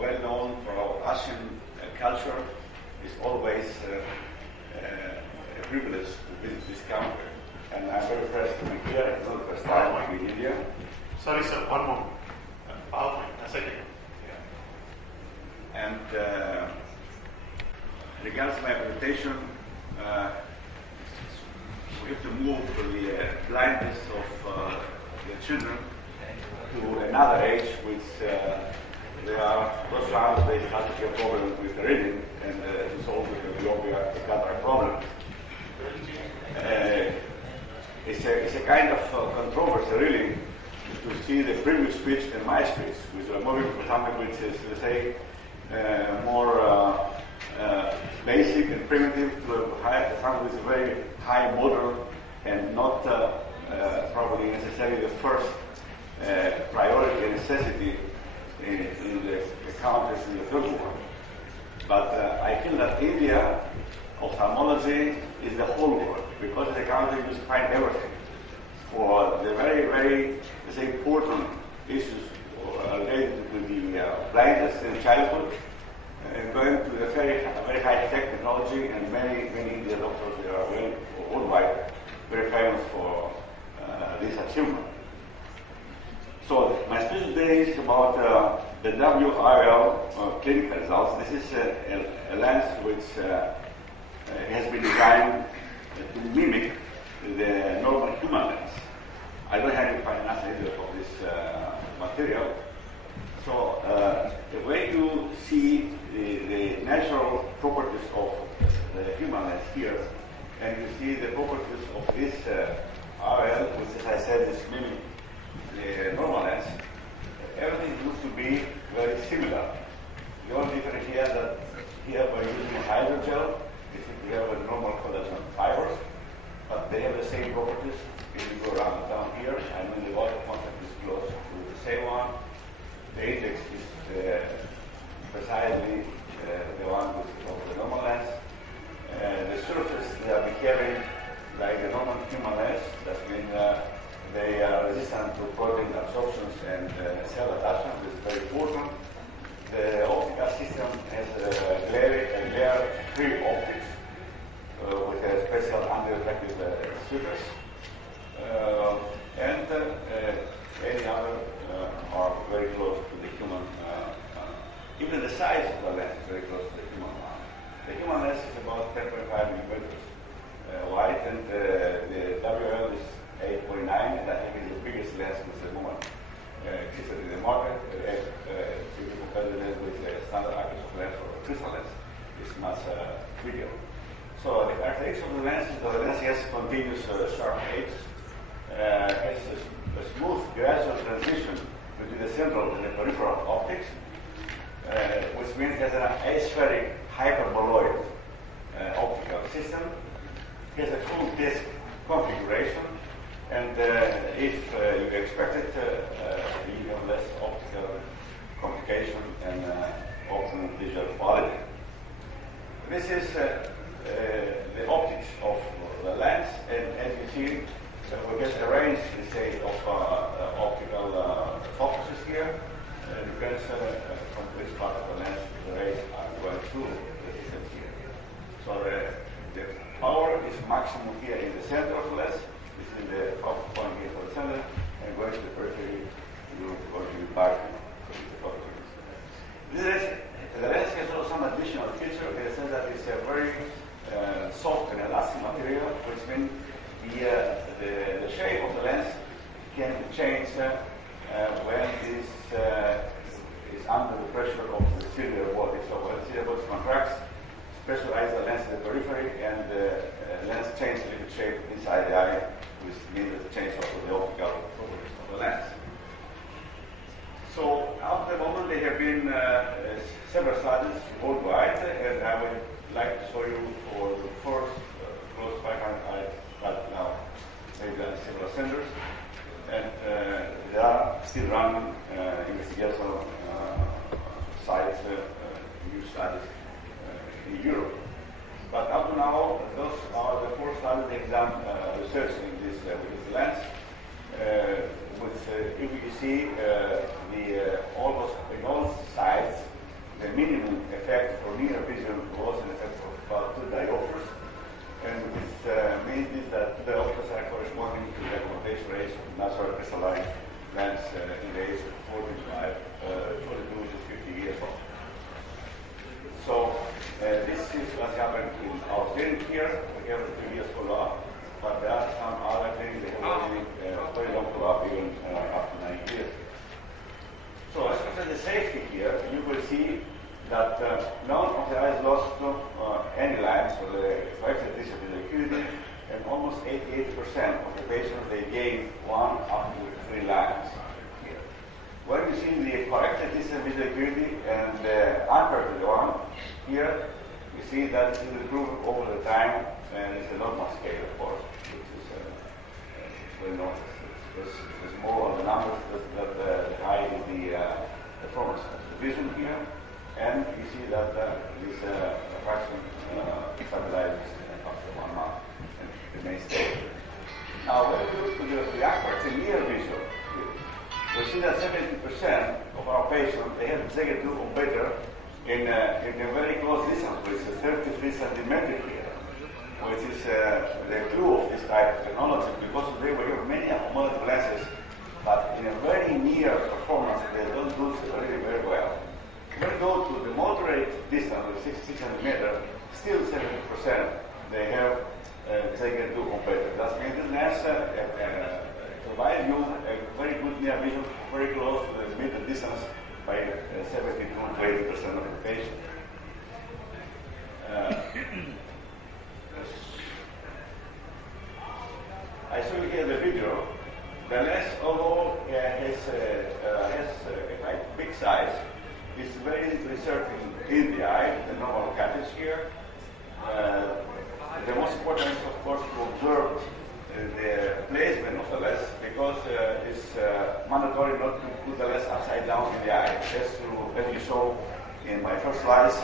well known for our Asian culture, it's always a privilege to visit this country. And I'm very impressed to be here. It's not the first time I'm in India. Sorry, sir, one moment. PowerPoint, a second. Yeah. And regards my presentation, we have to move to the blindness of the children to another age, which they are those times they start to have problems with the reading and to solve the myopia, the cataract problem. It's a kind of controversy, really, to see the previous speech and my speech, which are moving from something which is, let's say, more basic and primitive to something which is very high modern and not probably necessarily the first priority and necessity in the countries in the third world. But I feel that India, ophthalmology is the whole world, because it's a country which find everything for the very, very, let's say, important issues related to the blindness in childhood, going to the very, very high-tech technology, and many Indian doctors they are well worldwide very famous for this achievement. So my speech today is about the WIL clinical results. This is a lens which has been designed to mimic the normal human lens. I don't have any finance either for this material. So the way you see the natural properties of the human lens here, and you see the properties of this RL, which, as I said, is mimic the normal lens, everything looks to be very similar. The only difference here is that here we're using hydrogel. We have a normal collagen fibers, but they have the same properties. If you go around down here, and when the water contact is close to the same one, the index is precisely the one of the normal lens. The surface they are behaving like the normal human lens. That means they are resistant to protein absorptions and cell attachment, which is very important. The optical system has a glare-free optics with a special anti-reflective surface. And any other are very close to the human. Even the size of the lens is very close to the human one. The human lens is about 10.5 millimeters wide, and the WL is 8.9, and I think it's the biggest lens with the moment existed in the market. If you compare the lens with a standard AIOC lens or a crystal lens, it's much bigger. So the characteristics of the lens is that the lens has continuous sharp edge, has a smooth gradual transition between the central and the peripheral optics, which means it has an aspheric hyperboloid optical system. It has a full disc configuration, and if you expect it, you have less optical complication and optimum visual quality. This is the optics of the lens, and as you see, we get a range, let's say, of optical focuses here. Depends from which part of the lens the rays are going through the distance here. So the power is maximum here in the center of the lens. This is the focal point here for the center, and going to the periphery, you're going to be back to the focal point. The lens has also some additional feature in the sense that it's a very soft and elastic material, which means the shape of the lens can change when it is under the pressure of the ciliary body. So when the ciliary body contracts, pressurize the lens in the periphery, and the lens changes a little shape inside the eye, which means the change of the optical properties of the lens. So up to the moment there have been several studies worldwide, and I would like to show you for the first close to 500 eyes right now, maybe at several centers, and there are still running investigational sites, new studies in Europe. But up to now, those are the four studies they've done research in this with this lens. If you see almost in all sides, the minimum effect for near vision was an effect of about 2 diopters, and this means that 2 diopters are corresponding to the accommodation rates of natural crystalline lens in the age of 42 to 50 years old. So this is what's happened in our clinic here. We have 2 years follow-up, but there are some other clinics that have already very long follow-up, even up to 9 years. So as far as the safety here, you will see that none of the eyes lost any lines for the corrected distance of the acuity, and almost 88% of the patients, they gained 1 up to 3 lines here. When you see the corrected distance of the acuity and the uncorrected one, here you see that it will improve over the time, and it's a normal scale, of course, which is well known. There's more on the numbers that the high is the performance of the vision here, and you see that this fraction stabilizes after 1 month and remains stable. Now, when we look to the accurate near vision, we see that 70% of our patients, they have Zega 2 or better in a very close distance, which is 33 centimeters here, which is the clue of this type of technology, because today we have many accommodative lenses, but in a very near performance, they don't do really very well. When we go to the moderate distance of 60 centimeters, still 70% they have Zega 2 or better. That means the lens provide you a very good near vision, very close to the middle distance by 72 to 80% of the patient. I show you here the video The lens, although has a quite big size, is very easy to insert in the eye, the normal catches here. The most important is, of course, to observe the placement of the lens, because it's mandatory not to put the lens upside down in the eye. As you saw in my first slides,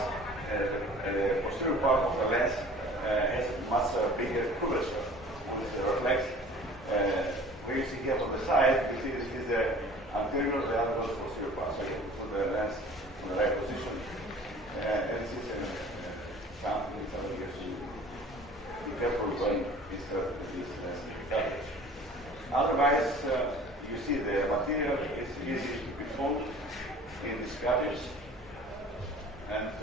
the posterior part of the lens has much bigger curvature, which reflects. Where you see here from the side, you see this is the anterior, the other was posterior part. So you put the lens in the right position. And this is an example in some of the years. Be careful when insert this lens coverage. Otherwise, you see the material is easy to be folded in these coverage. And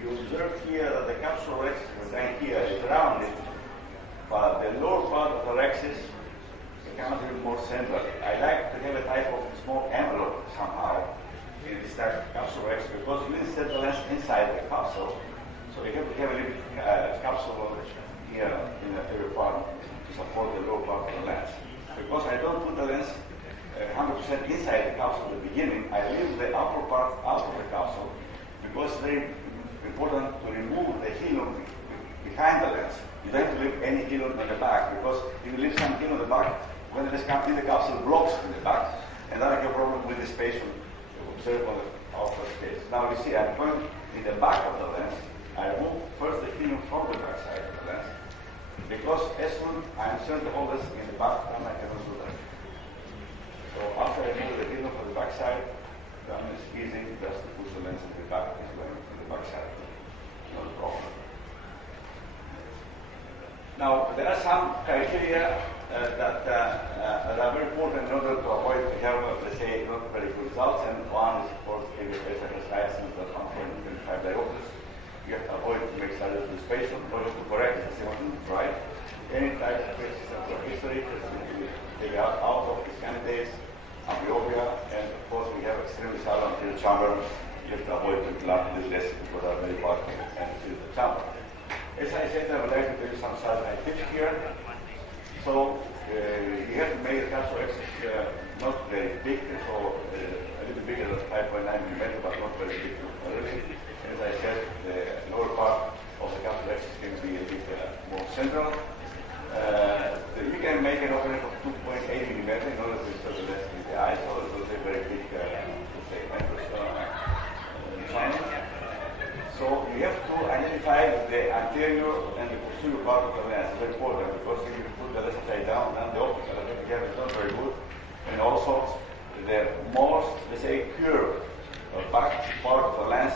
you observe here that the capsule rexis right here is rounded, but the lower part of the rexis becomes a little more central. I like to have a type of small envelope somehow in this type of capsule rexis, because you insert the lens inside the capsule, so you have to have a little capsule here in the anterior part to support the lower part of the lens. Because I don't put the lens 100% inside the capsule at the beginning, I leave the upper part out of the capsule, because it's very important to remove the hilum behind the lens. You don't have to leave any hilum on the back, because if you leave some hilum on the back, when the lens comes in, the capsule blocks in the back, and then I have a problem with the space you observe on the outer space. Now you see, I'm going in the back of the lens. I remove first the hilum from the back side of the lens, because as soon as I insert the whole lens in the back, then I cannot do that. So after I remove the hilum from the back side, then it's easy just to push the lens in the back as well, in the back side. No problem. Now, there are some criteria that are very important in order to avoid to have, let's say, not very good results. And one is, of course, AIOC exercise and the 1.25 diopters. You have to avoid to make studies with space in order to correct the symmetry, right? Any type of cases of history that we take out of these candidates, amblyopia, and of course, we have extremely shallow anterior chamber. You have to avoid to plug this less because they are very bulky and fill the chamber. As I said, I would like to give you some side tips here. So you have to make the capsule rexis not very big, so a little bigger than 5.9 millimeter, but not very big. Really, as I said, the lower part of the capsule rexis can be a bit more central. You can make an opening of 2.8 millimeter in order to insert the lens in the eye, so it will be a very big, channel. So you have to identify the anterior and the posterior part of the lens. It's very important, because if you put the lens upside down, then the optical effect again is not very good. And also, the most, let's say, curved back part of the lens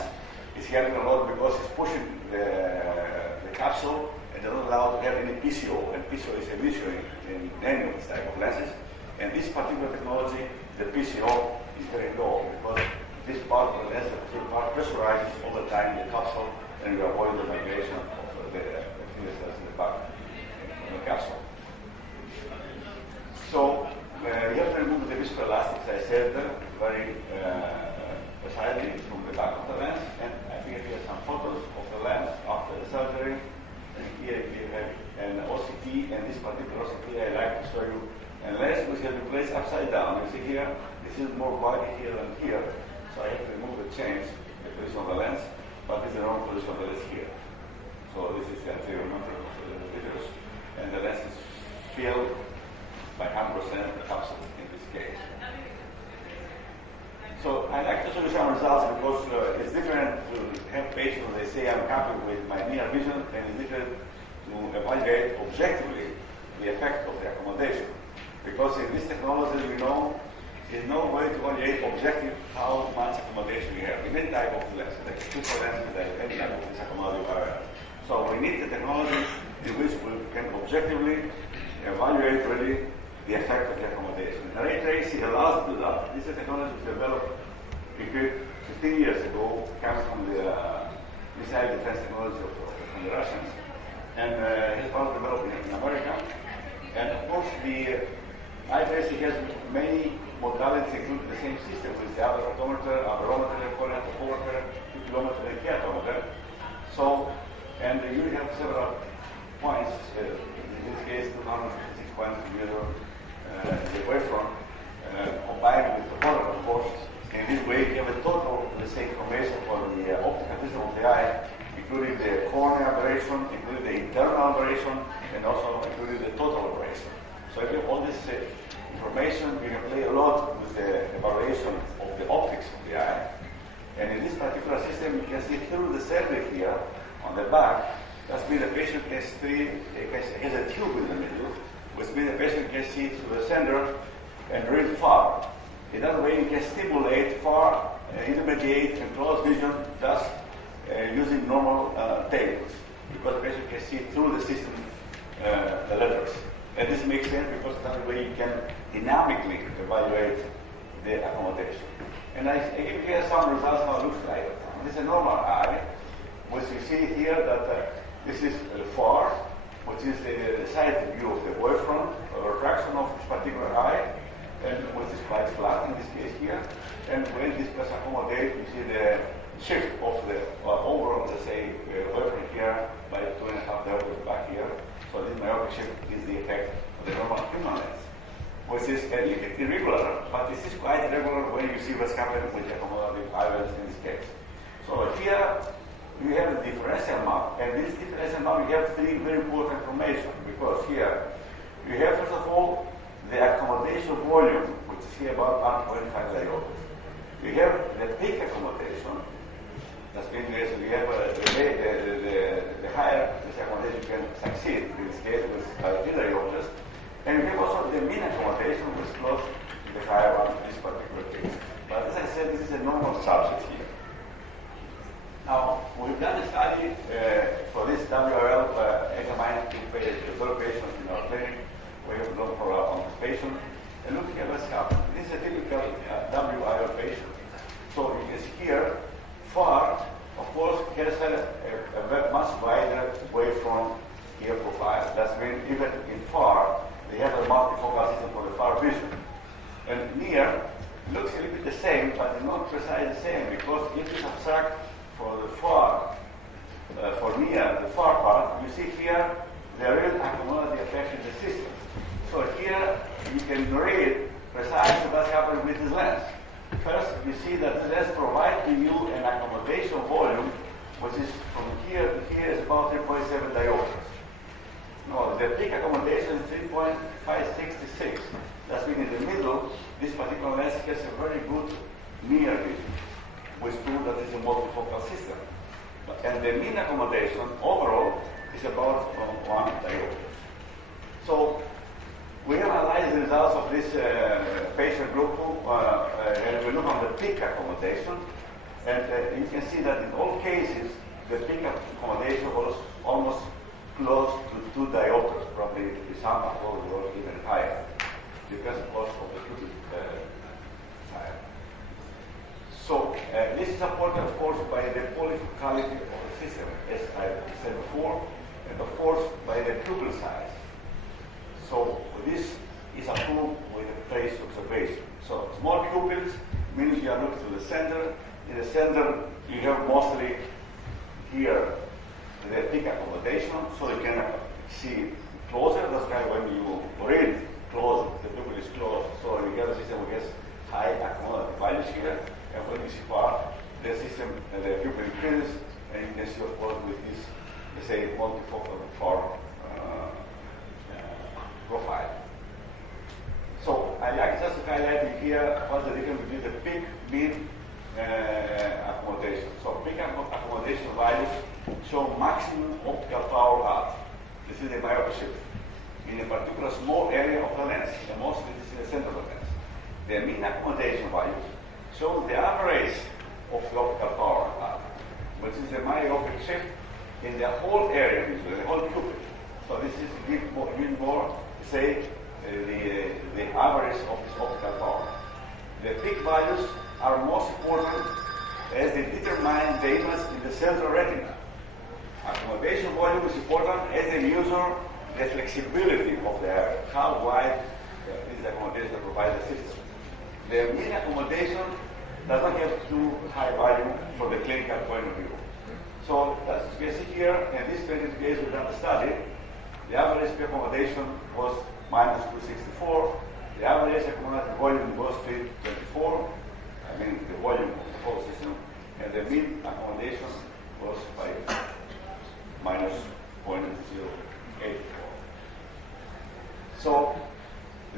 is helping a lot, because it's pushing the capsule and does not allow to have any PCO. And PCO is an issue in any of these type of lenses. And this particular technology, the PCO, is very low, because this part of the lens, the posterior part, pressurizes all the time the capsule, and you avoid the migration of the cells in the back of the capsule. So you have to remove the viscoelastics, I said, very precisely from the back of the lens. And I think here are some photos of the lens after the surgery. And here you have an OCT, and this particular OCT I like to show you a lens which has been placed upside down. You see here, this is more bulky here than here. So I have to remove the change, the position of the lens, but this is the wrong position of the lens here. So this is the anterior number of the figures, and the lens is filled by 100% the capsule in this case. So I like to show you some results, because it's different to have patients, they say I'm happy with my near vision, and it's different to evaluate objectively the effect of the accommodation. Because in this technology, we know there's no way to evaluate objectively how much accommodation we have in any type of lens, like super lens, like any type of this accommodative area. So we need the technology in which we can objectively evaluate really the effect of the accommodation. Ray tracing allows to do that. This is a technology developed 15 years ago, coming from the missile defense technology from the Russians, and it was developed in America. And of course, the eye tracing has many modalities, including the same system with the aberrometer, coronal topometer, kilometer and kilometer. So, and you have several points, in this case 256 points to measure the wavefront, combined with the topography, of course. In this way, you have a total, let's say, information for the optical system of the eye, including the cornea aberration, including the internal aberration, and also including the total aberration. So if you have all this information, you can play a lot with the evaluation of the optics of the eye. And in this particular system, you can see through the survey here on the back, that's means the patient can see, has a tube in the middle, which means the patient can see through the center and read far. In that way, you can stimulate far, intermediate, and close vision, thus using normal tables, because the patient can see through the system the letters. And this makes sense because that's the way you can dynamically evaluate the accommodation. And I give here some results how it looks like. This is a normal eye, which you see here that this is far, which is the side view of the wavefront, a refraction of this particular eye, and which is quite flat in this case here. And when this does accommodate, you see the shift of the overall, let's say, wavefront here by 2.5 diopters back here. So this myopic shift is the effect of the normal human lens, which is irregular, but this is quite regular when you see what's happening with the accommodative eyelids in this case. So here you have the differential map, and this differential map you have three very important information, because here you have first of all the accommodation volume, which is here about 1.5 diopters. You have the peak accommodation. That means you have the higher this accommodation can succeed in this case with 3 diopters. And we have also the mean accommodation, which is close to the higher one in this particular case. But as I said, this is a normal subset here. Now, we've done a study for this WRL examining 2 patients in our clinic. We have looked for anticipation and looking at what's happening. This is a typical WIO patient. So you can see here, far, of course, has a much wider wavefront here profile. That's mean even in far, they have a multifocal system for the far vision. And near looks a little bit the same, but it's not precisely the same, because if you subtract for the far, for near the far part, you see here the real accommodative effect in the system. So here you can read precisely what's happening with this lens. First, you see that the lens provides to you an accommodation volume, which is from here to here is about 3.7 diopters. No, the peak accommodation is 3.566. That means in the middle, this particular lens has a very good near vision, which proves that it's a multifocal system. And the mean accommodation overall is about 1 diopter. So we have analyzed the results of this patient group, and we look on the peak accommodation, and you can see that in all cases, the peak accommodation was almost close to 2 diopters, probably the sample was even higher, because of course of the cubic size. So this is supported, of course, by the polyfocality of the system, as I said before, and of course by the pupil size. So this is approved with a phase observation. So small pupils means you are looking to the center. In the center, you have mostly here the peak accommodation, so you can see closer. That's why when you read close, the pupil is closed. So you get a system which has high accommodative values here, and when you see far, the system, the pupil increases, and you can see, of course, with this, let's say, multifocal far profile. So I like just to highlight here what's the difference between the peak, mean accommodation. So peak accommodation values show maximum optical power out. This is the myopic shift in a particular small area of the lens, and mostly this is the center of the lens. The mean accommodation values show the average of the optical power out, which is the myopic shift in the whole area, the whole pupil. So this is give more say the average of this optical power. The peak values are most important as they determine the image in the central retina. Accommodation volume is important as they measure the flexibility of the area, how wide is the accommodation provides the system. The mean accommodation does not have too high value from the clinical point of view. So as you can see here, in these 22 days we've done the study, the average accommodation was minus 264. The average accommodated volume was 324. I mean the volume of the whole system. And the mean accommodation was by minus 0.084. So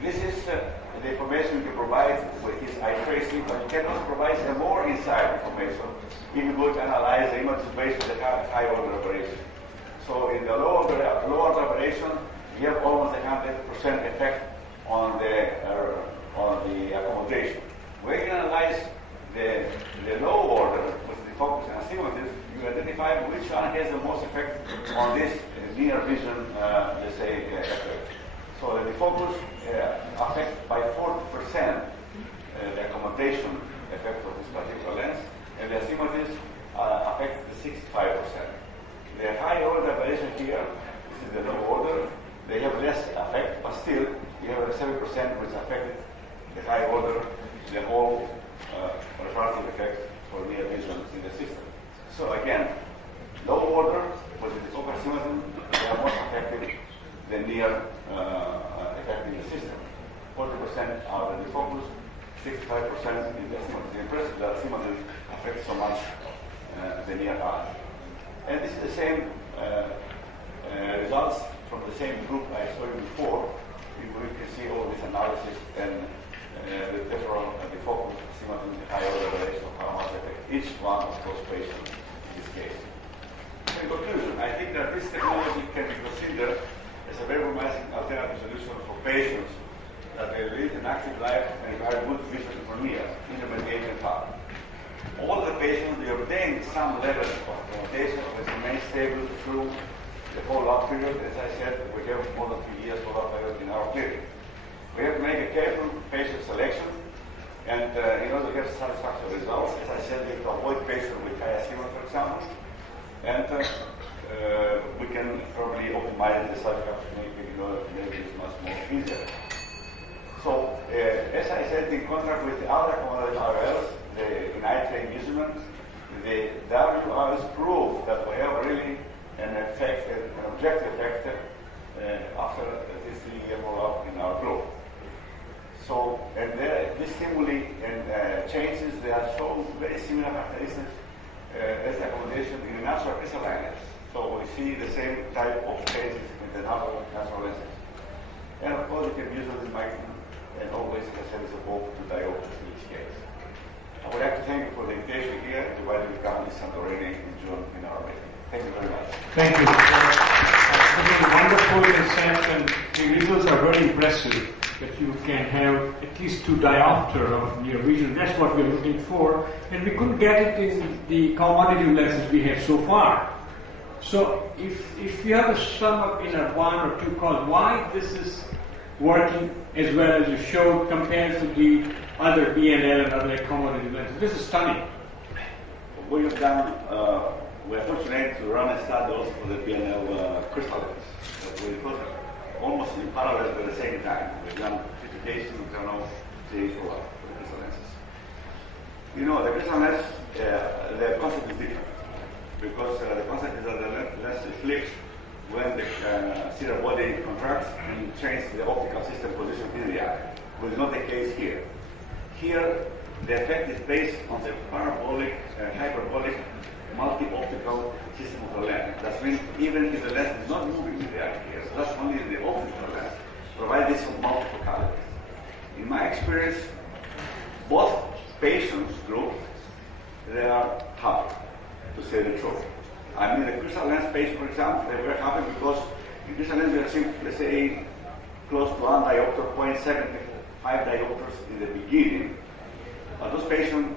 this is the information you can provide with this eye tracing, but you cannot provide some more inside information if you go to analyze the images based on the high order operation. So in the low order operation, you have almost 100% effect on the accommodation. When you analyze the low order with the focus and astigmatism, you identify which one has the most effect on this near vision, let's say, effect. So the focus affects by 40% the accommodation effect of this particular lens, and the astigmatism affects the 65%. The high order aberration here, this is the low order, they have less effect, but still you have a 7% which affected the high order, the whole refractive effect for near vision in the system. So again, low order with the focal astigmatism, they are most affected the near effect in the system. 40% are in the focus, 65% in the astigmatism. Impressive that astigmatism affects so much the near eye. And this is the same results from the same group I showed you before. You can see all this analysis and the different the focus, astigmatism, the high order relation of how much affect each one of those patients in this case. In conclusion, I think that this technology can be considered as a very promising alternative solution for patients that they live an active life and require good vision for near, intermediate and far. All the patients, they obtain some level of accommodation which remains stable through the follow-up period. As I said, we have more than 3 years follow-up period in our clinic. We have to make a careful patient selection, and in order to get satisfactory results, as I said, we have to avoid patients with high astigmatism, for example, and we can probably optimize the subject to make it much more easier. So, as I said, in contrast with the other accommodated IOLs, in eye train measurement, the WRs prove that we have really an effect, an objective effect after this 3-year follow-up in our group. So, and this stimuli and changes, they are shown very similar characteristics as the accommodation in a natural crystalline lens. So we see the same type of changes in the natural lenses. And of course, you can use it in micron, and always, as I said, it's a bulk to diopters in each case. I would like to thank you for the invitation here and inviting me to come to Santorini in June in our meeting. Thank you very much. Thank you. Wonderful concept, and the results are very impressive that you can have at least 2 diopter of near vision. That's what we're looking for, and we couldn't get it in the commodity lenses we have so far. So if you have to sum up in a 1 or 2 calls why this is working as well as you showed compared to the other BNL and other commodity lenses, this is stunning. What you've done, we're fortunate to run a study also for the BNL crystal lens. We put almost in parallel at the same time. We've done 50 cases in internal series for the crystal lenses. You know, the crystal lens, the concept is different because the concept is that the lens flips when the ciliary body contracts and changes the optical system position in the eye, which is not the case here. Here, the effect is based on the parabolic, hyperbolic, multi-optical system of the lens. That means even if the lens is not moving in the eye here, so that's only the optical lens, provide this multifocality. In my experience, both patients groups, they are happy, to say the truth. I mean, the crystal lens patient, for example, they were happy because in crystal lens we are seeing, let's say, close to 1 diopter, 0.75 diopters in the beginning. But those patients,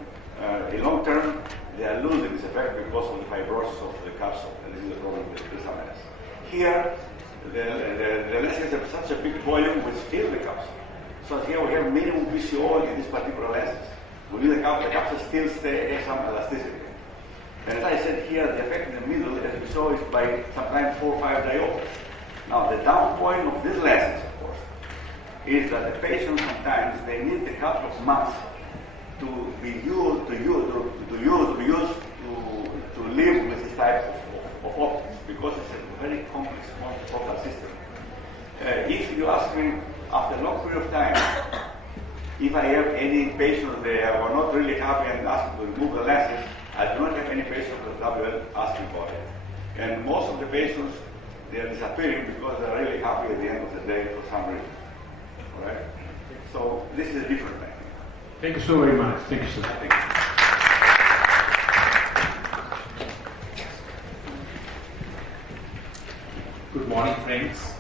in long term, they are losing this effect because of the fibrosis of the capsule, and this is the problem with the crystal lens. Here, the lens has such a big volume which fills the capsule. So here we have minimum VCO in this particular lenses. Within the capsule still has some elasticity. And as I said here, the effect in the middle, as we saw, is by sometimes 4 or 5 diopters. Now, the down point of these lenses, of course, is that the patients sometimes, they need a couple of months to be used to live with this type of optics, because it's a very complex multifocal system. If you ask me after a long period of time if I have any patients that were not really happy and asked to remove the lenses, I do not have any patients that are asking for it. And most of the patients, they are disappearing because they're really happy at the end of the day for some reason. All right? So this is a different thing. Thank you so very much. Thank you, sir. Thank you. Good morning, friends.